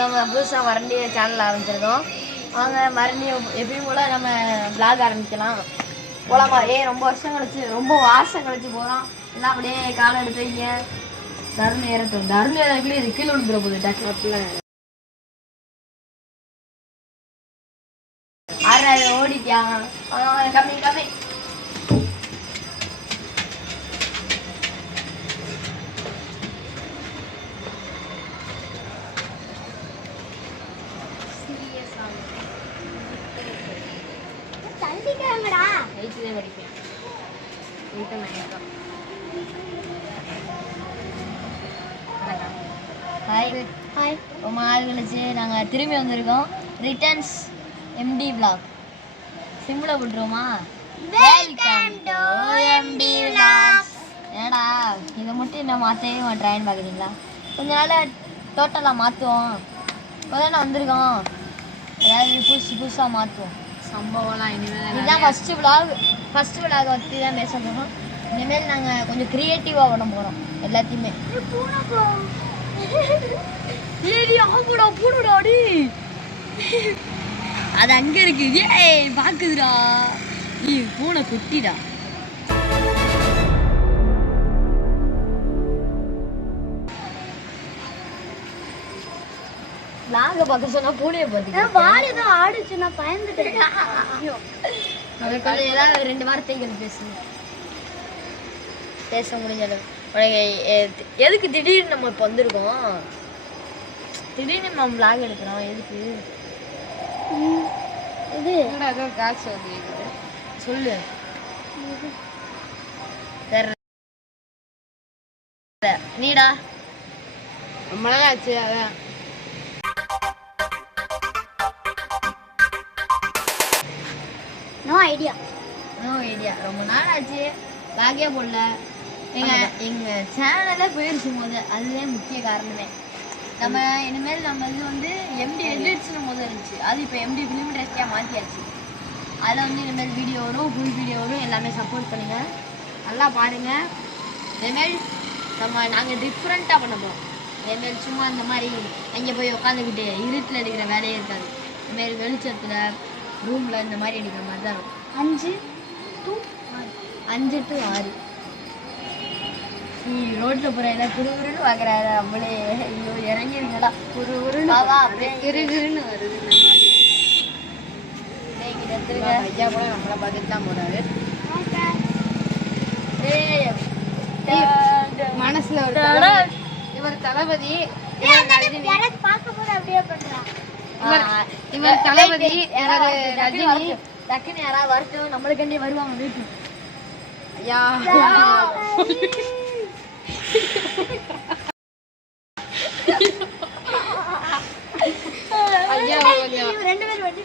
நம்ம புதுசாக மறுபடியும் சேனல் ஆரம்பிச்சிருக்கோம். வாங்க மறுபடியும் எப்பயும் போல் நம்ம விளாக் ஆரம்பிக்கலாம். போகலாமா? ரொம்ப வருஷம் கழிச்சு, ரொம்ப வாசம் கழிச்சு போகிறோம். எல்லாம் அப்படியே காலம் எடுத்து வைங்க. தருண் ஏறட்டும். தருண் ஏறக்குள்ளே இது கீழே விழுந்துட போகுது. டக்குல ஓடிக்காங்க. கம்மி கம்மி ஹாய். ரொம்ப நாள் கழிச்சு நாங்கள் திரும்பி வந்திருக்கோம். Returns MT vlog. சிம்பிளா போட்டுருவோமா? Welcome to MT vlogs. ஏடா இதை மட்டும் என்ன மாற்றவே மாட்டேன்னு பார்க்குறீங்களா? கொஞ்ச நாள் டோட்டலாக மாற்றுவோம். இப்போதானே வந்திருக்கோம், ஏதாவது புதுசாக மாற்றுவோம். சம்பவம்லாம் இனிமேல் இதுதான் ஃபஸ்ட்டு விளாகை பற்றி தான் பேச போகிறோம். இனிமேல் நாங்கள் கொஞ்சம் க்ரியேட்டிவாக பண்ண போகிறோம் எல்லாத்தையுமே. பூடாடி அது அங்கே இருக்கு. ஏய் பார்க்குதுடா, நீ பூனை குட்டிடா. நாங்க பார்க்க சொன்னா பூனையை பார்த்தீங்க. வால் ஏதோ ஆடுச்சு, நான் பயந்துட்டேன். அதுக்கு ஏதாவது 2 வார்த்தைகள் பேச முடிஞ்சது. எதுக்கு திடீர்னு நம்ம இப்போ வந்திருக்கோம்? திடீர்னு நம்ம விளாக் எடுக்கிறோம். எதுக்கு? இது ஏதோ காசு வந்து சொல்லு. நீடா ரொம்ப நாள் ஆச்சு. அதான் நோ ஐடியா ரொம்ப நாள் ஆச்சு. லாகே போடல. எங்க சேனல்ல போயிடுச்சு போது. அதுதான் முக்கிய காரணமே. நம்ம இனிமேல் நம்ம இது வந்து எம்டி எடிட்ஸ்னு முதல் இருந்துச்சு. அது இப்போ எம்டி ஃபிலிம் டெஸ்டியாக மாற்றியாச்சு. அதில் வந்து இனிமேல் வீடியோ வரும், ஃபுல் வீடியோ வரும். எல்லாமே சப்போர்ட் பண்ணுங்க, நல்லா பாருங்க. இனிமேல் நாங்கள் டிஃப்ரெண்ட்டாக பண்ண போகிறோம். இனிமேல் சும்மா இந்த மாதிரி அங்கே போய் உட்காந்துக்கிட்டு இருட்டில் எடுக்கிற வேலையே இருக்காது. இனிமேல் வெளிச்சத்தில் ரூமில் இந்த மாதிரி எடுக்கிற மாதிரி தான் இருக்கும். 5 to 6 ரோட்டில் போகிற எல்லாம் குறுகுறுன்னு பார்க்குறாரு. நம்மளே ஐயோ இறங்கிருங்கடா. குறுகுறுன்னு அப்படியே கிருகுருன்னு வருது. ஐயா கூட நம்மளை பார்த்துட்டு தான் போகிறாரு. மனசில் ஒரு இவர் தளபதி, இவர் தளபதி, ரஜினி. டக்குன்னு யாராவது வரட்டும், நம்மளுக்கண்டி வருவாங்க வீட்டுக்கு. ஐயா ரெண்டு பேரும் வெட்டி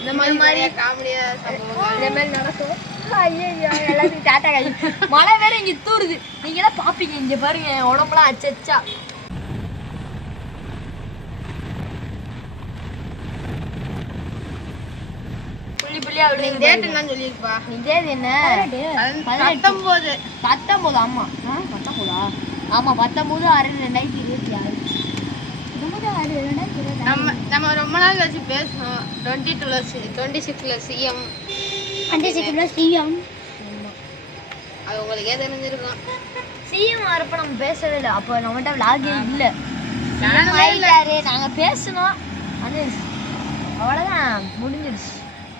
இந்த மாதிரி காமெடியா நடக்கும். எல்லாத்துக்கும் டாட்டா காய். மழை வேற இங்க தூருது. நீங்க எல்லாம் பாப்பீங்க. இங்க பாருங்க, உடம்புலாம் அச்சச்சா. புள்ளி புள்ளியா விடுங்க. டேட் என்னன்னு சொல்லிருப்பா. நீ டேட் என்ன? 19. ஆமா 19. ஆமா 19/6/2026. நம்ம ரொம்ப நாள் கழிச்சு பேசணும். 26ல சிஎம். அது உங்களுக்கே தெரிஞ்சிருக்கும். சிஎம் வரப்ப நம்ம பேசவே இல்லை. அப்போ நம்மகிட்ட விளாகே இல்லை. நாங்க பேசணும், அது அவ்வளோதான், முடிஞ்சிடுச்சு.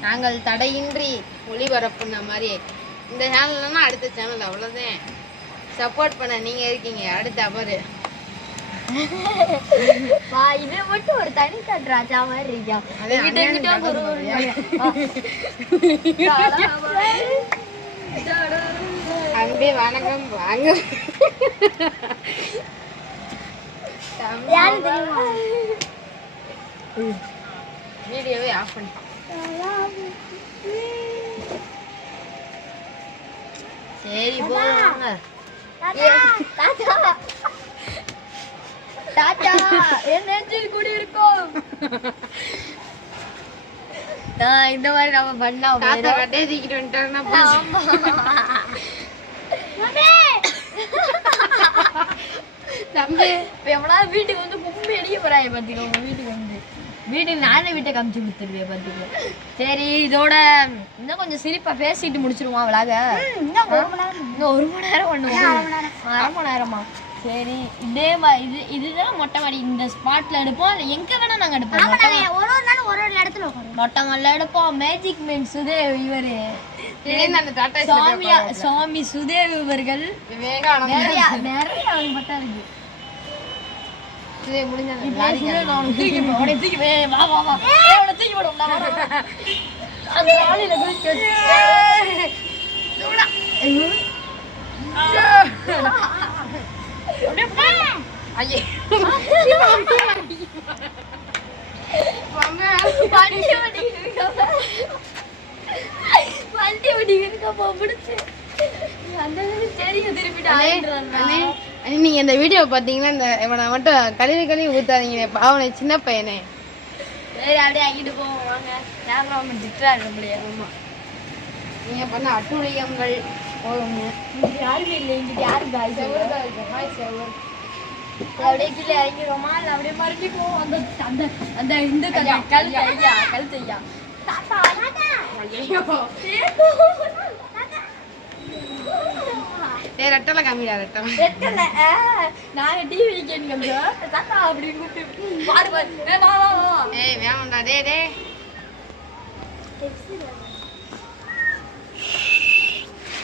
நாங்கள் தடையின்றி ஒளிபரப்புன மாதிரி இந்த சேனல்னா அடுத்த சேனல். அவ்வளோதான். சப்போர்ட் பண்ண நீங்க இருக்கீங்க. அடுத்த அவரு இது மட்டும் ஒரு தனி ராஜா மாதிரி இருக்கா. அன்பே வணக்கம் வாங்க. வீடியோவே ஆஃப் பண்ணிட்டோம். சரி போவாங்க. தாத்தா என் நெஞ்சில் குடி இருக்கும். இந்த மாதிரி நம்ம பண்ணா கட்டே தூக்கிட்டு வந்துட்டாங்கன்னா தம்பி எவ்வளவு வீட்டுக்கு வந்து கும்பி அடிக்க போறாங்க பாத்தீங்க. உங்க வீட்டுக்கு வந்து வீட்டுக்கு நானே வீட்டை காமிச்சு கொடுத்துருவேன் பாத்துக்கோ. சரி இதோட இன்னும் கொஞ்சம் சிரிப்பா பேசிட்டு முடிச்சிருவோம் விளாக. இன்னும் 1 மணி நேரம் பண்ணுவோம். 1/2 மணி நேரமா? சரி இதே இதுதான் மொட்டை மாடி. இந்த ஸ்பாட்ல எடுப்போம். இல்ல எங்க வேணா நாங்க எடுப்போம். ஒரு இடத்துல மொட்டை மாடில எடுப்போம். மேஜிக் மேன் சுதேவ் இவரு சுவாமி சுதேவ் இவர்கள் நிறைய அவங்க மட்டும் இருக்கு. நீங்க இந்த வீடியோ பாத்தீங்கன்னா இந்த இவனை மட்டும் கழுவி ஊத்தாதீங்க. பாவனை சின்ன பையனே. சரி அப்படியே ஆகிட்டு போவோம் வாங்க. கேமரா திட்டா இருக்க முடியாது. ஆமா நீங்க பண்ண அட்டுழியங்கள் போதுங்க. யாருமே இல்லை. இங்கிட்ட யாருக்கு அப்படியே கீழே இறங்கிடுவோமா? இல்லை அப்படியே மறுபடியும் அந்த அந்த அந்த இந்த கழுத்தையா ரெட்டலை காமிடா. ரெட்டலை நாங்க டிவி கேட்க தாத்தா அப்படின்னு கூப்பிட்டு பாரு பாரு. ஏய் வேணும்டா. டே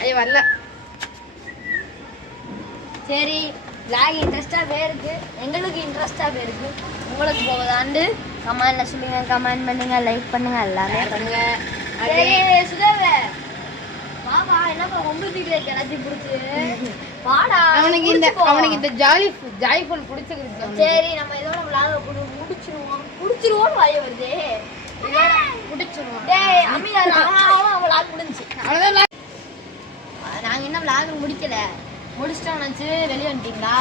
ஐயோ வரல. சரி விளாக் இன்ட்ரெஸ்டாகவே இருக்கு. எங்களுக்கு இன்ட்ரெஸ்டாகவே இருக்கு. உங்களுக்கு போகுதாண்டு கமெண்ட்ல சொல்லுங்க. கமெண்ட் பண்ணுங்க, லைக் பண்ணுங்க, எல்லாமே பண்ணுங்க. சுதாவே வாவா என்னப்பா ரொம்ப தீவிர கிளச்சி பிடிச்சி வாடா. அவனுக்கு இந்த ஜாய்ஃபுல் பிடிச்சிருக்கு. சரி நம்ம இதோட விளாக முடிச்சிருவோம் வாய வருது. முடிச்சிருவோம். டேய் அம்மியா விளாக் முடிஞ்சு. நாங்க என்ன விளாக முடிக்கல. முடிச்சிட்டோம் நினச்சி வெளியே வந்துட்டீங்களா?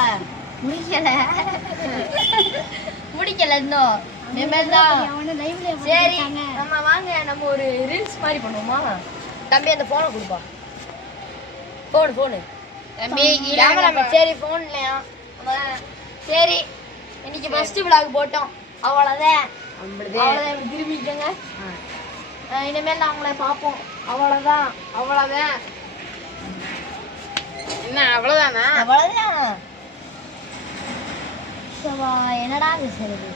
முடிக்கல இன்னும். சரி நம்ம வாங்க நம்ம ஒரு ரீல்ஸ் மாதிரி பண்ணுவோமா? தம்பி அந்த போனை கொடுப்பா. போனு தம்பி சரி போன்லையா? சரி இன்னைக்கு ஃபர்ஸ்ட் விளாக் போட்டோம். அவ்வளோதான். திரும்பிக்கங்க. இனிமேல் நான் உங்களை பார்ப்போம். அவ்வளோதான். என்ன அவ்வளவுதானா? அவ்வளவுதான். என்னடா பேசுறது?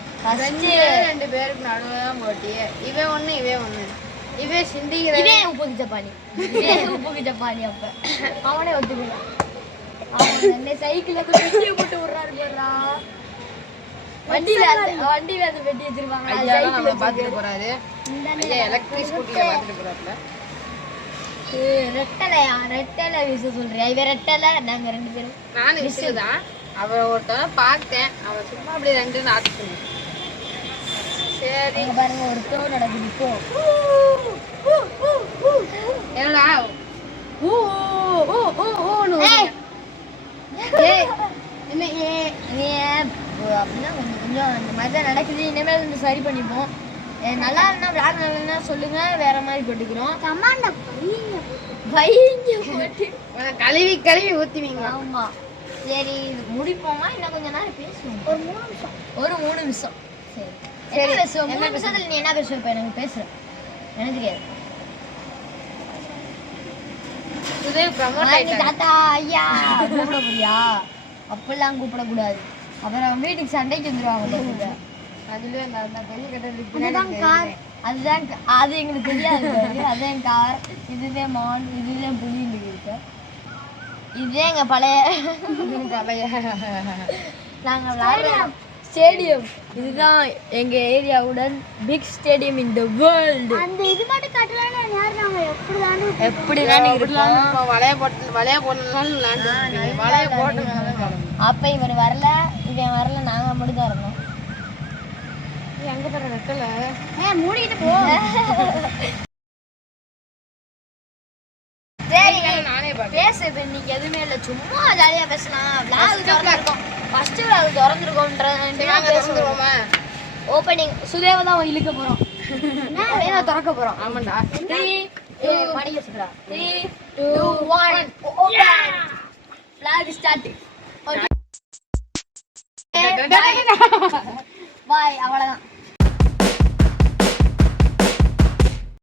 ரெண்டு பேருக்கு நடுவுதான் போட்டி. இவன் ஒண்ணு இவன் சிந்திக்கிற. உப்புக்கு ஜப்பானி அப்ப அவனே ஒத்துக்கலாம். அவன் சைக்கிள்ல பெட்டியை போட்டு விடுறாரு போடுறா. வண்டியில அந்த பெட்டி வச்சிருப்பாங்க. பாத்துட்டு போறாரு. எலக்ட்ரிக் ஸ்கூட்டில பாத்துட்டு போறாருல. ரெட்டலை வீச சொல்றியா? இவ ரெட்டலை நாங்க 2 பேரும். நானும் விசுதான். அவ ஒருத்தவ பார்த்தேன். அவ சும்மா அப்படி 2 நாட்டு சொன்னேன். சரி பாருங்க ஒரு டோ நடக்குது இப்போ. என்னடா ஊ அப்படின்னா கொஞ்சம் அந்த மாதிரி தான் நடக்குது. இனிமேல் வந்து சரி பண்ணிப்போம். நல்லா இருந்தா விளாட் நல்லா சொல்லுங்க. வேற மாதிரி போட்டுக்கிறோம். கழுவி ஊத்துவீங்க. ஆமா சரி முடிப்போமா? இன்னும் கொஞ்ச நேரம் பேசுவோம். ஒரு 3 நிமிஷம். சரி பேசுவோம். 3 நிமிஷத்துல நீ என்ன பேசுவ? இப்ப எனக்கு பேசுறேன். எனக்கு தெரியாது. தாத்தா ஐயா கூப்பிட முடியா? அப்படிலாம் கூப்பிடக்கூடாது. அப்புறம் வீட்டுக்கு சண்டைக்கு வந்துருவாங்க. அதுதான் அது எங்களுக்கு தெரியாது. அதுதான் கார். இதுதான் மான். இதுதான் புலி இருக்கு. இதே எங்க பழைய நாங்க விளையாடுற ஸ்டேடியம். இதுதான் எங்க ஏரியாவுடன் big stadium in the world. அந்த இது மட்டும் கட்டலாம்னா யாருங்க எப்படி தான் இருக்கலாம். வளைய போட்டு அப்ப இவர் வரல, இவன் வரல, நாங்க மட்டும் தான் இருந்தோம். எங்க பாரு வெட்டல. மூடிட்டு போ. சரி நானே பேசு. இப்ப இன்னைக்கு எதுவுமே இல்ல, சும்மா ஜாலியா பேசலாம். vlog திறந்திருக்கோம், ஃபர்ஸ்ட் vlog திறந்திருக்கோம்ன்ற ஓப்பனிங் சுதேவ தான் இழுக்க போறோம். நான் திறக்க போறோம். ஆமாண்டா. 3 2 மணிக்கு சொல்றா. 3 2 1 open. vlog start. Okay bye, அவ்வளவுதான்.